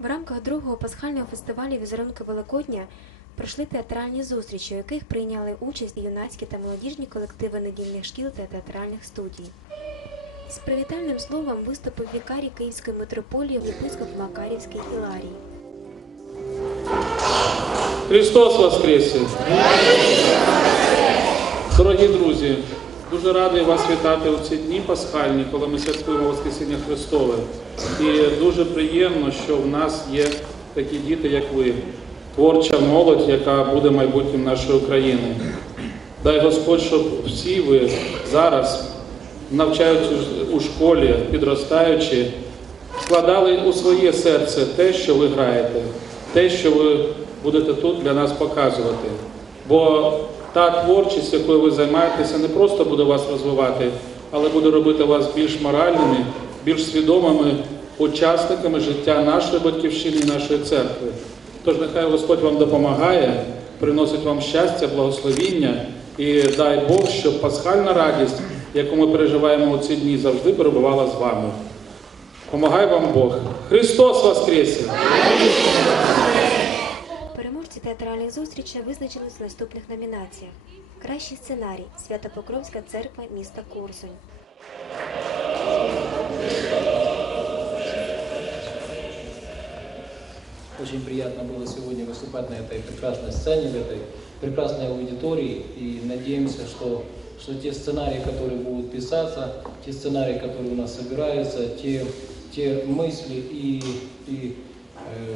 В рамках другого пасхального фестивалю Візерунки Великодня пройшли театральні зустрічі, у яких прийняли участь юнацькі та молодіжні колективи недільних шкіл та театральних студій. З привітальним словом виступив вікарій Київської митрополії єпископ Макарівський Іларій. Христос Воскресе! Дорогі друзі, дуже радий вас вітати у ці дні пасхальні, коли ми святкуємо Воскресіння Христове. І дуже приємно, що в нас є такі діти, як ви, творча молодь, яка буде майбутнім нашої України. Дай Господь, щоб всі ви зараз, навчаючись у школі, підростаючи, вкладали у своє серце те, що ви граєте, те, що ви будете тут для нас показувати. Бо та творчість, якою ви займаєтеся, не просто буде вас розвивати, але буде робити вас більш моральними, більш свідомими учасниками життя нашої батьківщини і нашої церкви. Тож нехай Господь вам допомагає, приносить вам щастя, благословіння і дай Бог, щоб пасхальна радість, яку ми переживаємо у ці дні, завжди перебувала з вами. Помагай вам Бог. Христос Воскресе! Переможці театральних зустрічей визначились в наступних номінаціях: Кращий сценарій Свято-Покровська церква міста Курсунь. Очень приятно было сегодня выступать на этой прекрасной сцене, в этой прекрасной аудитории. И надеемся, что, что те сценарии, которые будут писаться, те сценарии, которые у нас собираются, те, те мысли и, и э,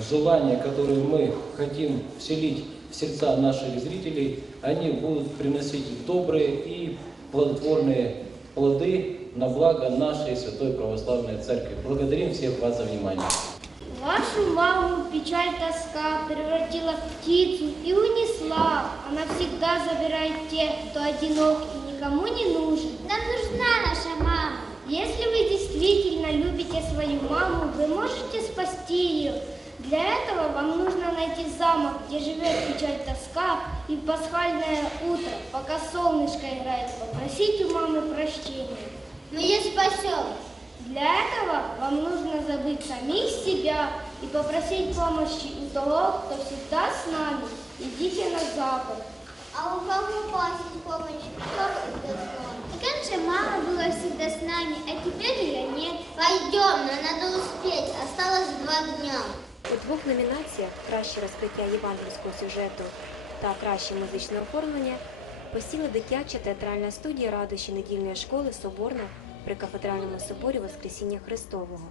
желания, которые мы хотим вселить в сердца наших зрителей, они будут приносить добрые и плодотворные плоды на благо нашей Святой Православной Церкви. Благодарим всех вас за внимание. Вашу маму печаль тоска превратила в птицу и унесла. Она всегда забирает тех, кто одинок и никому не нужен. Нам нужна наша мама. Если вы действительно любите свою маму, вы можете спасти ее. Для этого вам нужно найти замок, где живет печаль тоска, и в пасхальное утро, пока солнышко играет, попросить у мамы прощения. Мы ее спасем. Для этого вам нужно забыть самих себя и попросить помощи у того, кто всегда с нами. Идите на запад. А у кого просить помощь? Кто придет к нам? Раньше мама была всегда с нами, а теперь ее нет. Пойдем, но надо успеть. Осталось два дня. У двох номінаціях краще розкриття євангельського сюжету та краще музичне оформлення посіла дитяча театральна студія радощі недільної школи Соборна при кафедральному соборі Воскресіння Христового.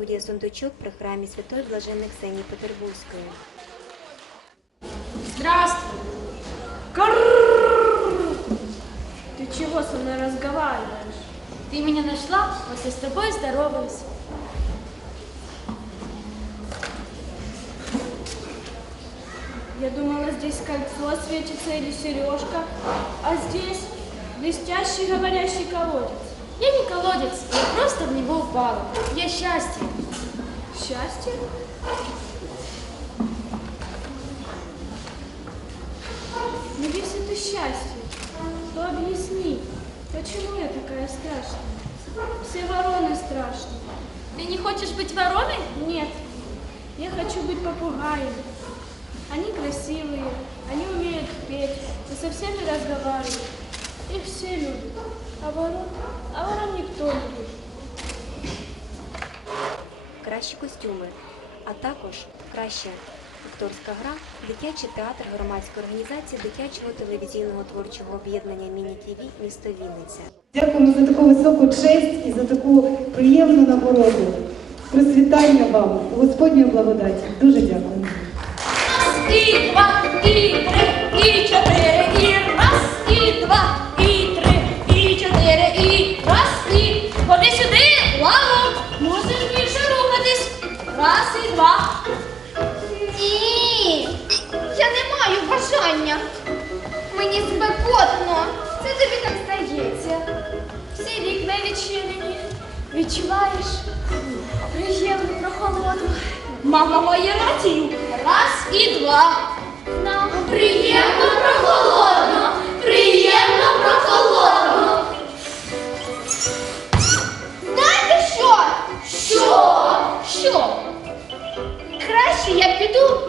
студія Сундучок при храмі Святої Блаженної Ксенії Петербурзької. Здравствуй. Карр! Ты чего со мной разговариваешь? Ты меня нашла, вот я с тобой здороваюсь. Я думала, здесь кольцо светится или сережка, а здесь блестящий говорящий колодец. Я не колодец, я просто в него упала. Я счастье. Счастье? Но если это счастье, то объясни, почему я такая страшная? Все вороны страшные. Ты не хочешь быть вороной? Нет. Я хочу быть попугаем. Они красивые, они умеют петь и со всеми разговаривать. Их все любят. А ворон? А ворон никто не любит. кращі костюми, а також краща акторська гра, дитячий театр громадської організації дитячого телевізійного творчого об'єднання Міні-ТІВІ місто Вінниця. Дякуємо за таку високу честь і за таку приємну нагороду. Процвітання вам, Господньої благодаті. Дуже дякую. Раз, два, три, і чотири, два. Ні, я не маю бажання. Мені спекотно. Це тобі так здається. Всі вікна відчинені. Відчуваєш приємну прохолоду. Мама має рацію. Раз і два. Нам Приємно прохолодно. Приємно прохолодно. Знаєте що? Що? Що? Краще я піду.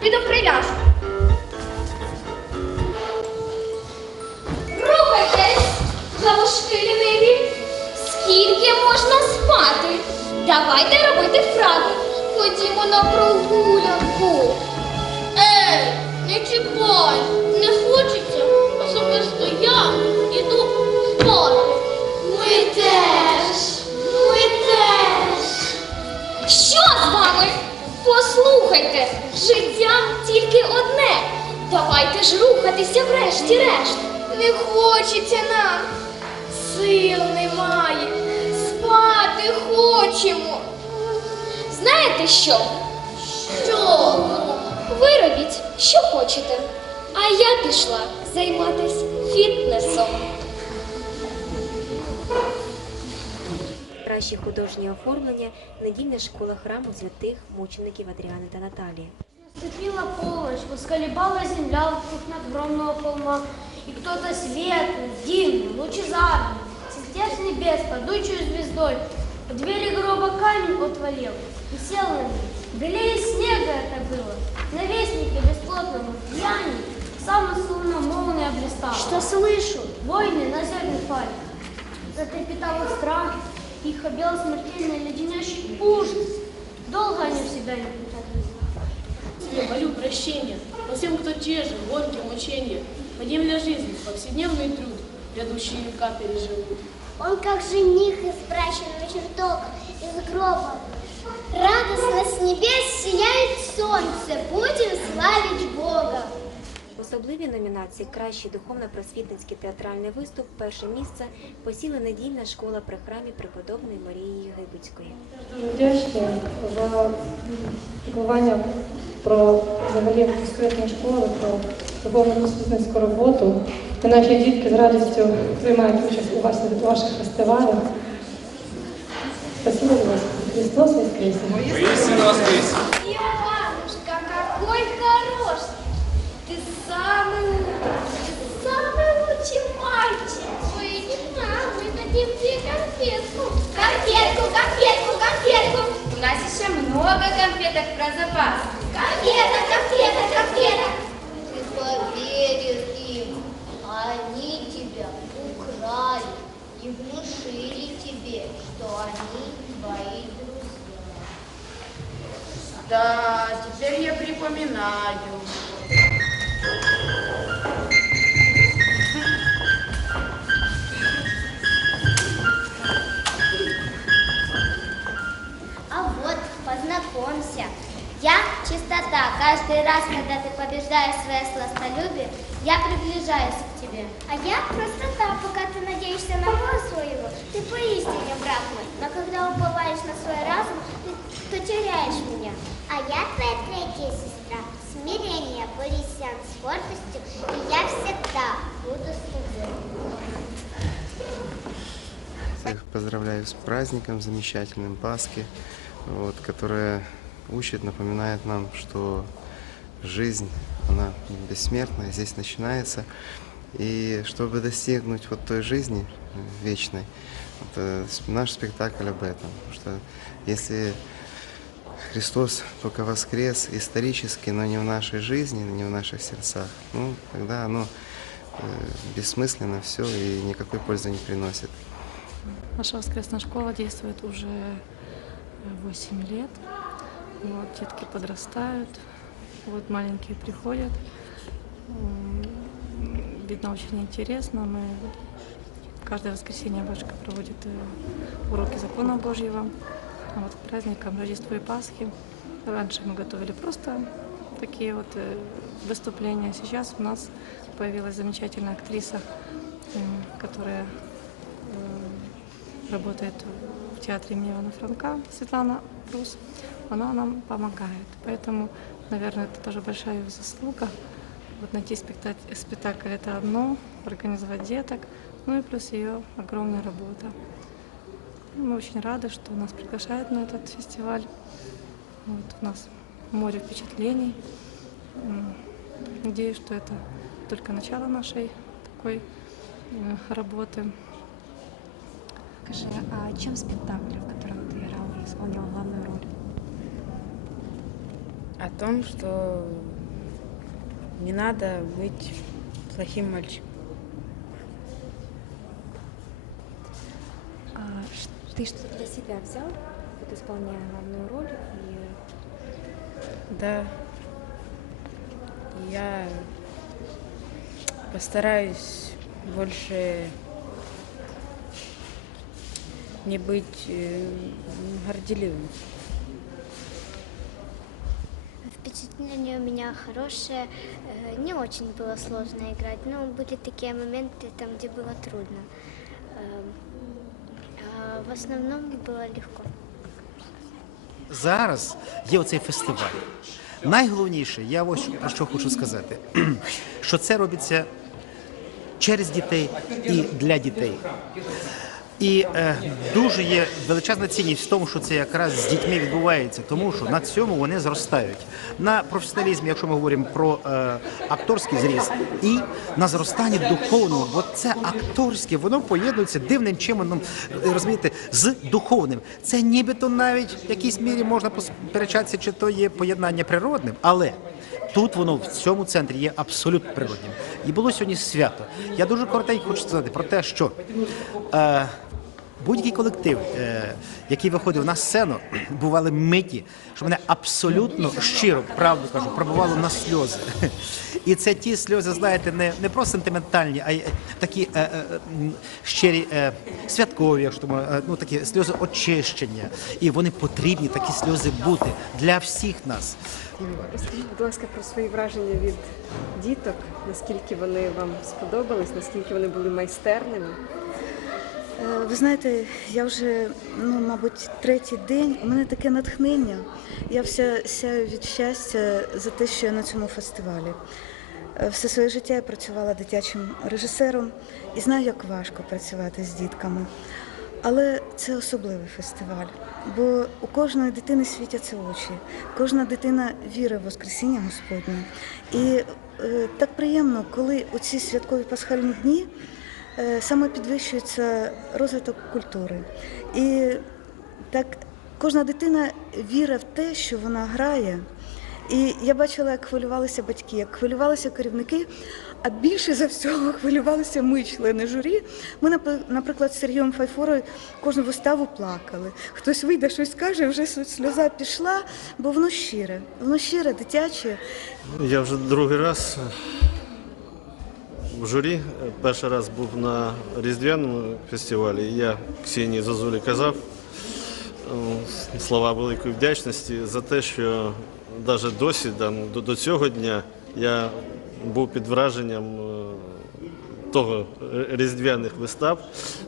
Піду приляжу. Рухайтесь, галушки ліниві. Скільки можна спати? Давайте робити вправи. Ходімо на прогулянку. Ей, не чіпай, не хочеться. Особисто я Послухайте, життя тільки одне. Давайте ж рухатися врешті-решт. Не хочеться нам. Сил немає. Спати хочемо. Знаєте що? Що? Ви робіть, що хочете. А я пішла займатися фітнесом. Кращі художні оформлення недільна школа храму святих мучеників Адріани та Наталії. Наступила полночь, восколебала земля вокруг огромного холма, и кто-то светлый, дивный, лучезарный, слетев с небес падучую звездой, у двери гроба камень отвалил и сел на ней. Белее снега это было, на вестнике бесплотном влиянии, самым словно молния блистала. Что слышу? Войны на землю пали. Затрепетал их страх, их объял смертельный леденящий ужас. Долго они в себя не придут. Тебе молю прощения по всем, кто те же горькие мучения, подъемля жизни, повседневный труд, грядущие века переживут. Он как жених из брачного чертога, из гроба. Радостно с небес сияет солнце, будем славить Бога. В особливій номінації Кращий духовно-просвітницький театральний виступ перше місце посіла недільна школа при храмі преподобної Марії Єгипетської. Дуже вдячні за піклування про взагалі секретні школи, про духовно-просвітницьку роботу. І наші дітки з радістю приймають участь у ваших, у ваших фестивалях. Спасибо, Господи. Христос воскресе! Иванушка, конфетку. Конфетку, конфетку, конфетку! У нас еще много конфеток про запас. Конфеток, конфеток, конфеток! Ты поверил им, а они тебя украли и внушили тебе, что они твои друзья. Да, теперь я припоминаю. Я чистота. Каждый раз, когда ты побеждаешь свое сластолюбие, я приближаюсь к тебе. А я простота. Пока ты надеешься на Бога своего, ты поистине брат мой. Но когда уповаешь на свой разум, ты, то теряешь меня. А я твоя третья сестра. Смирение, борисян с гордостью, и я всегда буду с тобой. Всех поздравляю с праздником замечательным Пасхи, вот, которая учит, напоминает нам, что жизнь, она бессмертная, здесь начинается. И чтобы достигнуть вот той жизни вечной, э, с- наш спектакль об этом. Потому что если Христос только воскрес исторически, но не в нашей жизни, не в наших сердцах, ну, тогда оно э, бессмысленно все и никакой пользы не приносит. Наша воскресная школа действует уже 8 лет. Вот, детки подрастают, вот маленькие приходят. Видно, очень интересно. Мы каждое воскресенье бабушка проводит э, уроки закона Божьего. А вот к праздникам Рождества и Пасхи. Раньше мы готовили просто такие вот э, выступления. Сейчас у нас появилась замечательная актриса, м, которая э, работает в театре имени Франка, Светлана Рус. Она нам помогает. Поэтому, наверное, это тоже большая ее заслуга. Вот найти спектакль, спектакль это одно, организовать деток, ну и плюс ее огромная работа. Мы очень рады, что нас приглашают на этот фестиваль. Вот у нас море впечатлений. Надеюсь, что это только начало нашей такой э, работы. Скажи, а чем спектакль, в котором ты играл и исполнял главную роль? О том, что не надо быть плохим мальчиком. А ты что для себя взял, вот исполняя главную роль? И Да. Я постараюсь больше не быть э, горделивым. Впечатление у меня хорошее. Э, Не очень было сложно играть, но были такие моменты, там, где было трудно. Эм, А в основном было легко. зараз є оцей фестиваль. Найголовніше, я ось про що хочу сказати, що це робиться через дітей і для дітей. І е, дуже є величезна цінність в тому, що це якраз з дітьми відбувається, тому що на цьому вони зростають. На професіоналізмі, якщо ми говоримо про е, акторський зріст, і на зростанні духовного, бо це акторське, воно поєднується дивним чином, е, розумієте, з духовним. Це нібито навіть в якійсь мірі можна посперечатися, чи то є поєднання природним, але Тут воно в цьому центрі є абсолютно природнім. І було сьогодні свято. Я дуже коротенько хочу сказати про те, що е, будь-який колектив, е, який виходив на сцену, бували миті, що мене абсолютно щиро, правду кажу, пробувало на сльози. І це ті сльози, знаєте, не, не просто сентиментальні, а й е, такі е, е, щирі е, святкові, якщо тому, е, ну такі сльози очищення. І вони потрібні такі сльози бути для всіх нас. Розкажіть, будь ласка, про свої враження від діток, наскільки вони вам сподобались, наскільки вони були майстерними. Е, Ви знаєте, я вже, ну, мабуть, третій день. У мене таке натхнення. Я вся сяю від щастя за те, що я на цьому фестивалі. Е, Все своє життя я працювала дитячим режисером і знаю, як важко працювати з дітками. Але це особливий фестиваль, бо у кожної дитини світяться очі, кожна дитина вірить в Воскресіння Господнє. І е, так приємно, коли у ці святкові пасхальні дні саме підвищується розвиток культури. І так кожна дитина вірить в те, що вона грає. І я бачила, як хвилювалися батьки, як хвилювалися керівники, а більше за всього хвилювалися ми, члени журі. Ми, наприклад, з Сергієм Файфорою кожну виставу плакали. Хтось вийде, щось каже, вже сльоза пішла, бо воно щире, воно щире, дитяче. Я вже другий раз в журі. Перший раз був на Різдвяному фестивалі. Я Ксенії Зазулі казав слова великої вдячності за те, що навіть досі, до, цього дня, я був під враженням того різдвяних вистав,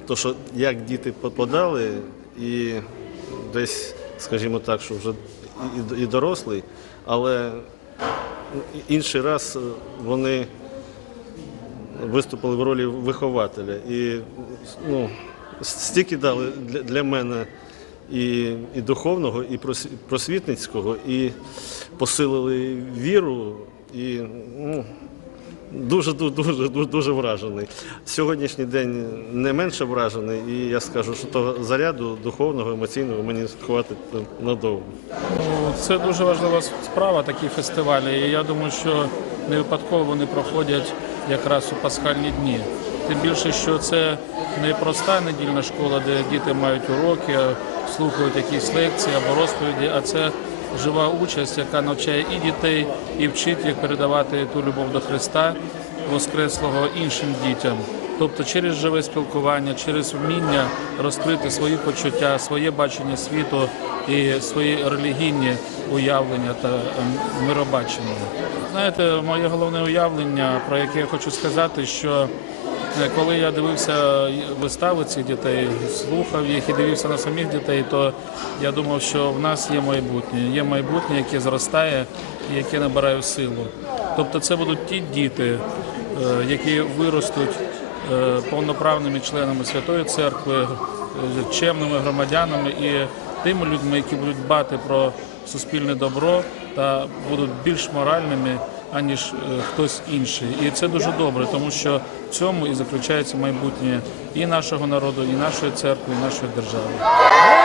то що як діти попадали, і десь, скажімо так, що вже і, дорослий, але інший раз вони виступили в ролі вихователя. І ну, стільки дали для, для мене і, і духовного, і прос- просвітницького, і посилили віру. І ну, дуже, дуже, дуже, дуже вражений. Сьогоднішній день не менше вражений, і я скажу, що того заряду духовного, емоційного мені хватить надовго. Ну, Це дуже важлива справа, такі фестивалі. І я думаю, що не випадково вони проходять якраз у пасхальні дні. Тим більше, що це не проста недільна школа, де діти мають уроки, слухають якісь лекції або розповіді, а це жива участь, яка навчає і дітей, і вчить їх передавати ту любов до Христа Воскреслого іншим дітям. Тобто через живе спілкування, через вміння розкрити свої почуття, своє бачення світу і свої релігійні уявлення та ем, миробачення. Знаєте, моє головне уявлення, про яке я хочу сказати, що Е, Коли я дивився вистави цих дітей, слухав їх і дивився на самих дітей, то я думав, що в нас є майбутнє. Є майбутнє, яке зростає і яке набирає силу. Тобто це будуть ті діти, е, які виростуть е, повноправними членами Святої Церкви, е, чемними громадянами і тими людьми, які будуть дбати про суспільне добро та будуть більш моральними аніж е, хтось інший. І це дуже добре, тому що в цьому і заключається майбутнє і нашого народу, і нашої церкви, і нашої держави.